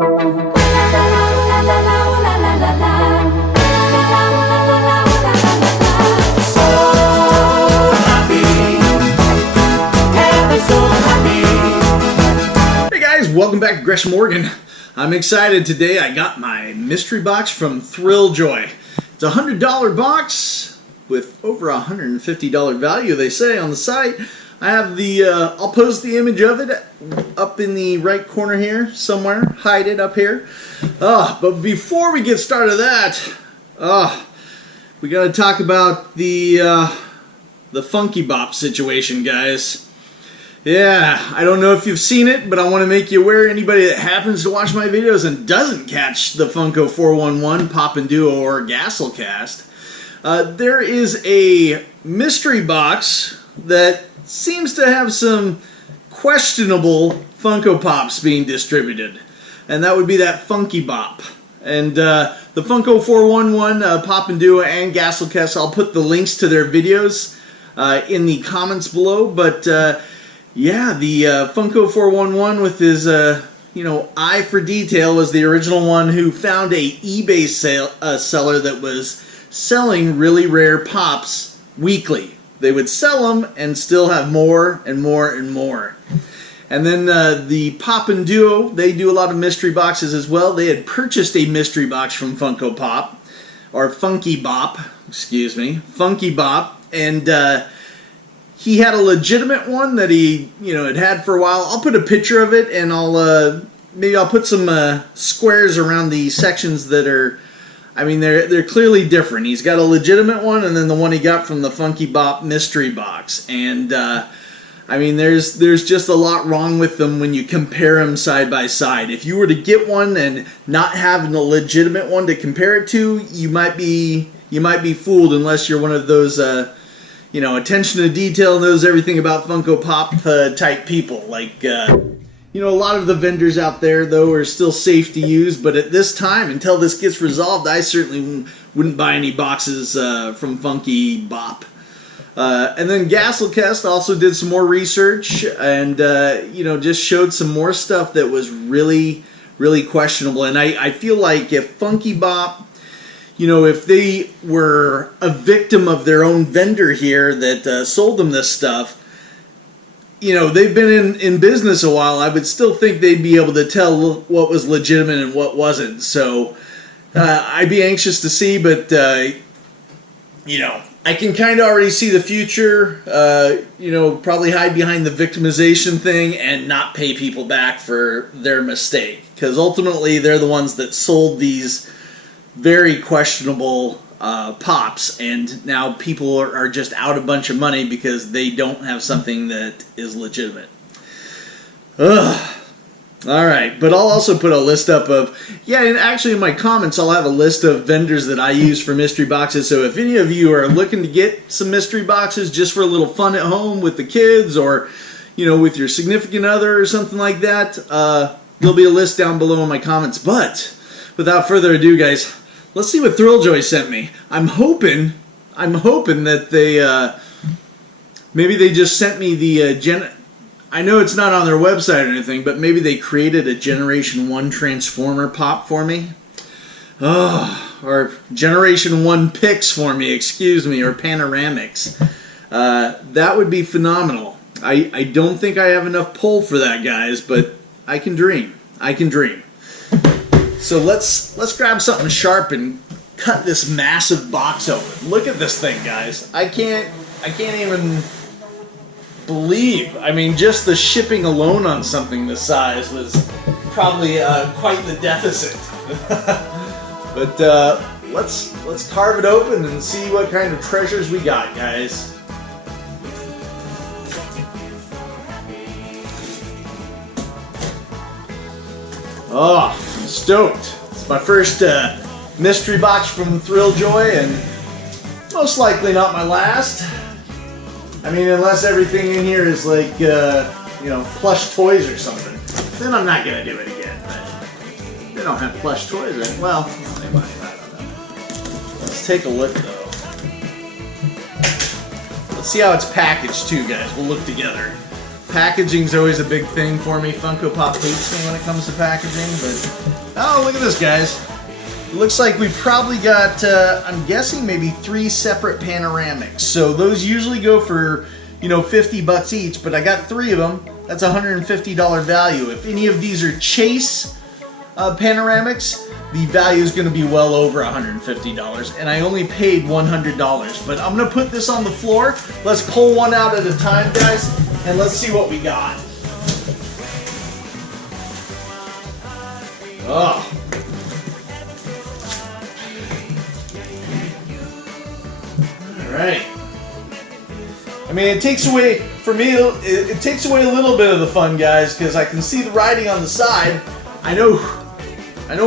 Welcome back to Gresham, Oregon. I'm excited today. I got my mystery box from ThrillJoy. It's a $100 box with over $150 value, they say on the site. I have the, I'll post the image of it up in the right corner here somewhere. Hide it up here. But before we get started with that, we got to talk about the Funko POP situation, guys. Yeah, I don't know if you've seen it, but I want to make you aware, anybody that happens to watch my videos and doesn't catch the Funko 411, Pop and Duo, or Gasselcast, there is a mystery box that seems to have some questionable Funko Pops being distributed. And that would be that Funko POP. And the Funko 411, Pop and Duo, and Gasselcast, I'll put the links to their videos in the comments below, but yeah, the Funko 411 with his, eye for detail was the original one who found a eBay seller that was selling really rare pops weekly. They would sell them and still have more and more and more. And then the Pop and Duo, they do a lot of mystery boxes as well. They had purchased a mystery box from Funko Pop, or Funko POP, excuse me, Funko POP, and he had a legitimate one that he, had for a while. I'll put a picture of it, and maybe I'll put some squares around the sections that are, they're clearly different. He's got a legitimate one, and then the one he got from the Funko POP mystery box. And there's just a lot wrong with them when you compare them side by side. If you were to get one and not having a legitimate one to compare it to, you might be fooled unless you're one of those attention to detail, knows everything about Funko Pop type people. Like, a lot of the vendors out there, though, are still safe to use, but at this time, until this gets resolved, I certainly wouldn't buy any boxes from Funko POP. And then Gasselcast also did some more research and, just showed some more stuff that was really, really questionable. And I feel like if Funko POP, if they were a victim of their own vendor here that sold them this stuff, they've been in business a while, I would still think they'd be able to tell what was legitimate and what wasn't. So I'd be anxious to see, but, I can kind of already see the future, probably hide behind the victimization thing and not pay people back for their mistake. Because ultimately, they're the ones that sold these very questionable pops, and now people are just out a bunch of money because they don't have something that is legitimate. Ugh. Alright, but I'll also put a list up of, and actually in my comments I'll have a list of vendors that I use for mystery boxes, so if any of you are looking to get some mystery boxes just for a little fun at home with the kids, or, with your significant other or something like that, there'll be a list down below in my comments. But without further ado, guys, let's see what ThrillJoy sent me. I'm hoping that they, maybe they just sent me the, I know it's not on their website or anything, but maybe they created a Generation 1 Transformer Pop for me. Or Generation 1 Pix for me, excuse me, or Panoramics. That would be phenomenal. I don't think I have enough pull for that, guys, but I can dream. I can dream. So let's grab something sharp and cut this massive box open. Look at this thing, guys. I can't even believe. Just the shipping alone on something this size was probably quite the deficit. But let's carve it open and see what kind of treasures we got, guys. Oh, I'm stoked. It's my first mystery box from ThrillJoy, and most likely not my last. Unless everything in here is like, plush toys or something. Then I'm not going to do it again. But they don't have plush toys, right? Well, they might. I don't know. Let's take a look, though. Let's see how it's packaged, too, guys. We'll look together. Packaging's always a big thing for me. Funko Pop hates me when it comes to packaging, but oh, look at this, guys. It looks like we probably got, I'm guessing maybe 3 separate panoramics. So those usually go for, you know, 50 bucks each, but I got 3 of them. That's $150 value. If any of these are Chase panoramics, the value is going to be well over $150, and I only paid $100. But I'm going to put this on the floor. Let's pull one out at a time, guys, and let's see what we got. Oh. All right. I mean, it takes away, for me, it takes away a little bit of the fun, guys, because I can see the writing on the side. I know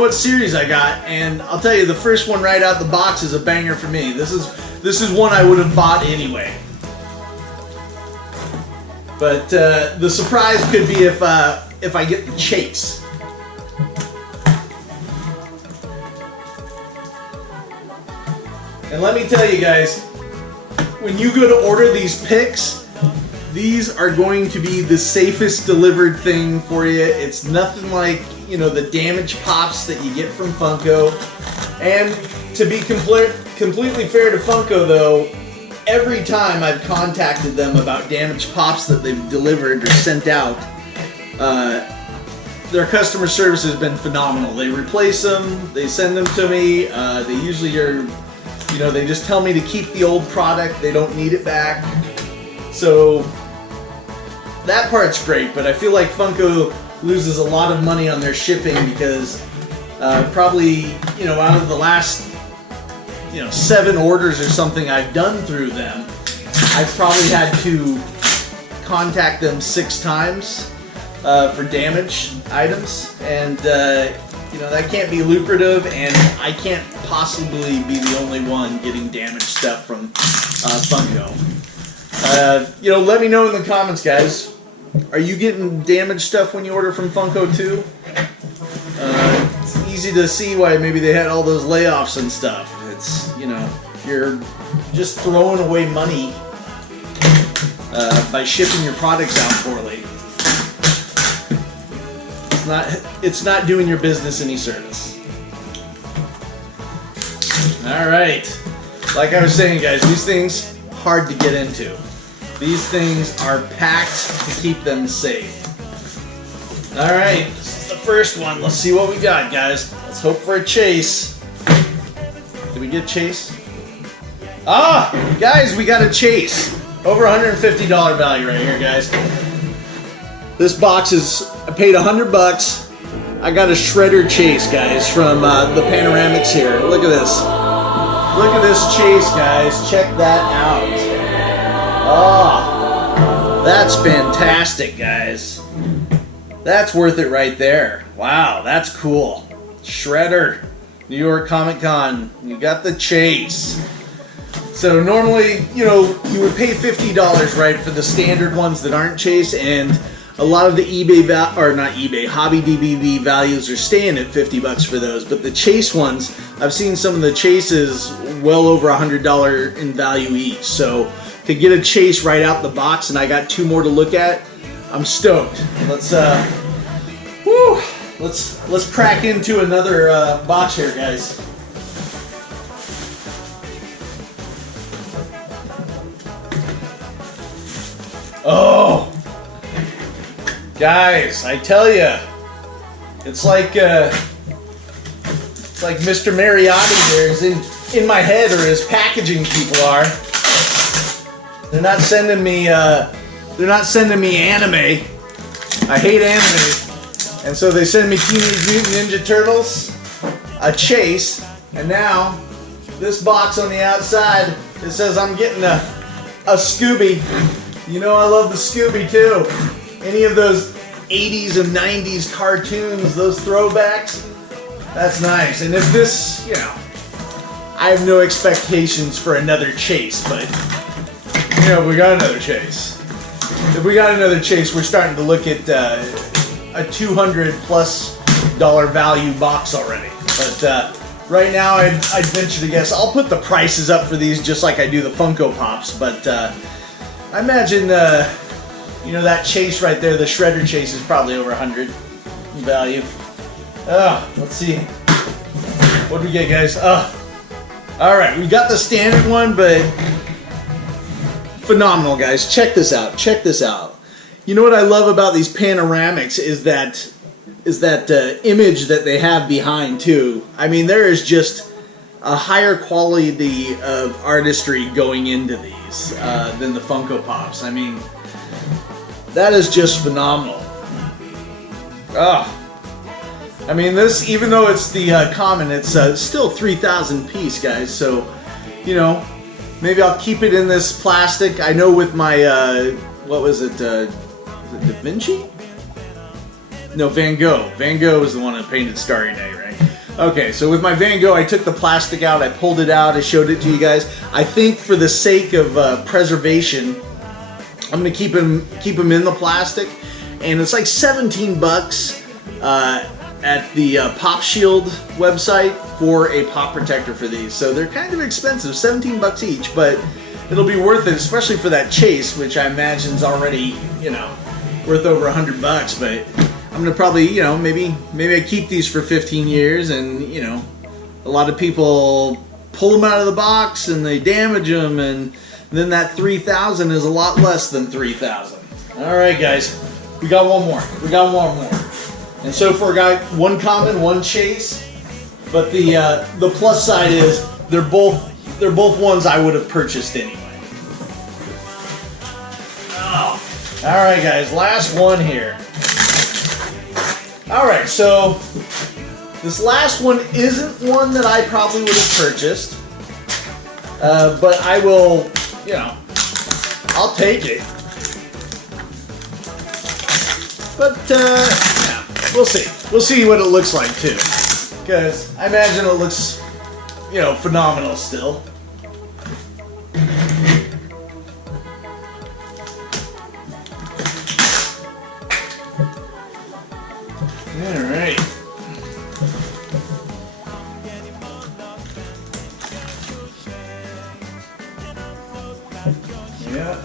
what series I got, and I'll tell you, the first one right out the box is a banger for me. This is one I would have bought anyway. But the surprise could be if I get the Chase. And let me tell you guys, when you go to order these picks, these are going to be the safest delivered thing for you. It's nothing like, you know, the damaged pops that you get from Funko. And to be completely fair to Funko, though, every time I've contacted them about damaged pops that they've delivered or sent out, their customer service has been phenomenal. They replace them, they send them to me, they usually are, you know, they just tell me to keep the old product, they don't need it back. So that part's great, but I feel like Funko loses a lot of money on their shipping because probably, you know, out of the last, you know, 7 orders or something I've done through them, I've probably had to contact them 6 times for damaged items, and you know, that can't be lucrative, and I can't possibly be the only one getting damaged stuff from Funko. You know, let me know in the comments, guys. Are you getting damaged stuff when you order from Funko too? It's easy to see why maybe they had all those layoffs and stuff. It's, you know, you're just throwing away money by shipping your products out poorly. It's not doing your business any service. All right, like I was saying, guys, these things hard to get into. These things are packed to keep them safe. All right, this is the first one. Let's see what we got, guys. Let's hope for a Chase. Did we get Chase? Ah, guys, we got a Chase. Over $150 value right here, guys. This box is, I paid $100. I got a shredder Chase, guys, from the panoramics here. Look at this. Look at this Chase, guys. Check that out. Oh, that's fantastic, guys. That's worth it right there. Wow, that's cool. Shredder, New York Comic Con. You got the Chase. So normally, you know, you would pay $50, right, for the standard ones that aren't Chase, and a lot of the eBay, Hobby DBV values are staying at $50 for those, but the Chase ones, I've seen some of the Chases well over $100 in value each. So to get a Chase right out the box, and I got 2 more to look at, I'm stoked. Let's crack into another box here, guys. Oh, guys, I tell you, it's like Mr. Mariotti there is in my head, or as packaging people are. They're not sending me anime. I hate anime, and so they send me Teenage Mutant Ninja Turtles, a Chase, and now this box on the outside. It says I'm getting a Scooby. You know I love the Scooby too. Any of those 80s and 90s cartoons, those throwbacks, that's nice. And if this, you know, I have no expectations for another Chase, but, you know, we got another Chase. If we got another Chase, we're starting to look at a $200+ value box already. But right now, I'd venture to guess, I'll put the prices up for these just like I do the Funko Pops, but I imagine You know, that chase right there, the shredder chase, is probably over 100 in value. Let's see. What do we get, guys? Alright, we got the standard one, but phenomenal, guys. Check this out. Check this out. You know what I love about these panoramics is that image that they have behind, too. I mean, there is just a higher quality of artistry going into these than the Funko Pops. I mean, that is just phenomenal. I mean, this, even though it's the common, it's still 3,000 piece, guys. So, you know, maybe I'll keep it in this plastic. I know with my, what was it, Da Vinci? No, Van Gogh. Van Gogh was the one that painted Starry Night, right? Okay, so with my Van Gogh, I took the plastic out, I pulled it out, I showed it to you guys. I think for the sake of preservation, I'm gonna keep them in the plastic, and it's like 17 bucks at the Pop Shield website for a pop protector for these. So they're kind of expensive, 17 bucks each, but it'll be worth it, especially for that chase, which I imagine is already, you know, worth over 100 bucks. But I'm gonna probably, you know, maybe I keep these for 15 years, and you know, a lot of people pull them out of the box and they damage them, and then that 3,000 is a lot less than 3,000. All right, guys, we got one more. We got one more. And so far, got one common, one chase. But the plus side is they're both ones I would have purchased anyway. Oh. All right, guys, last one here. All right, so this last one isn't one that I probably would have purchased, but I will, you know, I'll take it. But yeah, we'll see. We'll see what it looks like too, because I imagine it looks, you know, phenomenal still. Alright. Yeah.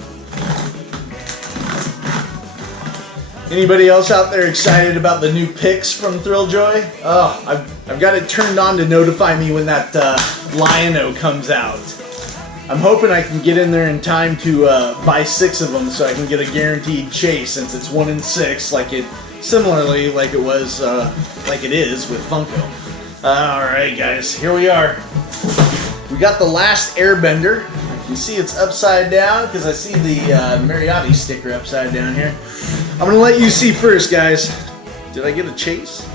Anybody else out there excited about the new picks from ThrillJoy? Oh, I've got it turned on to notify me when that Lion-O comes out. I'm hoping I can get in there in time to buy 6 of them so I can get a guaranteed chase, since it's 1 in 6, similarly like it was, like it is with Funko. Alright guys, here we are. We got the last Airbender. You can see it's upside down because I see the Mariotti sticker upside down here. I'm going to let you see first, guys. Did I get a chase?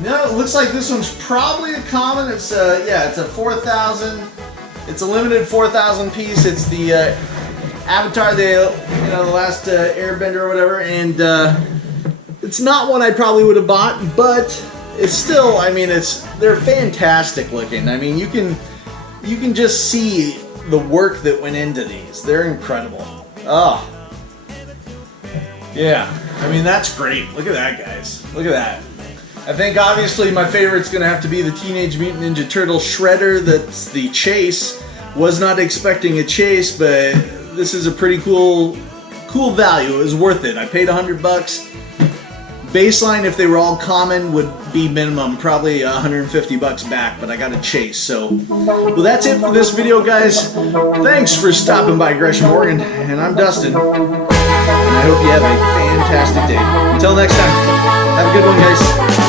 No, it looks like this one's probably a common. It's yeah, it's a 4,000. It's a limited 4,000 piece. It's the Avatar, the last Airbender or whatever, and it's not one I probably would have bought, but it's still, I mean, they're fantastic looking. I mean, you can just see the work that went into these. They're incredible. Oh, yeah. I mean, that's great. Look at that, guys. Look at that. I think obviously my favorite's gonna have to be the Teenage Mutant Ninja Turtle Shredder. That's the chase. Was not expecting a chase, but this is a pretty cool value. It was worth it. I paid 100 bucks. Baseline, if they were all common, would be minimum probably 150 bucks back, but I got a chase. So, well, that's it for this video, guys. Thanks for stopping by Gresham, Oregon, and I'm Dustin. And I hope you have a fantastic day. Until next time, have a good one, guys.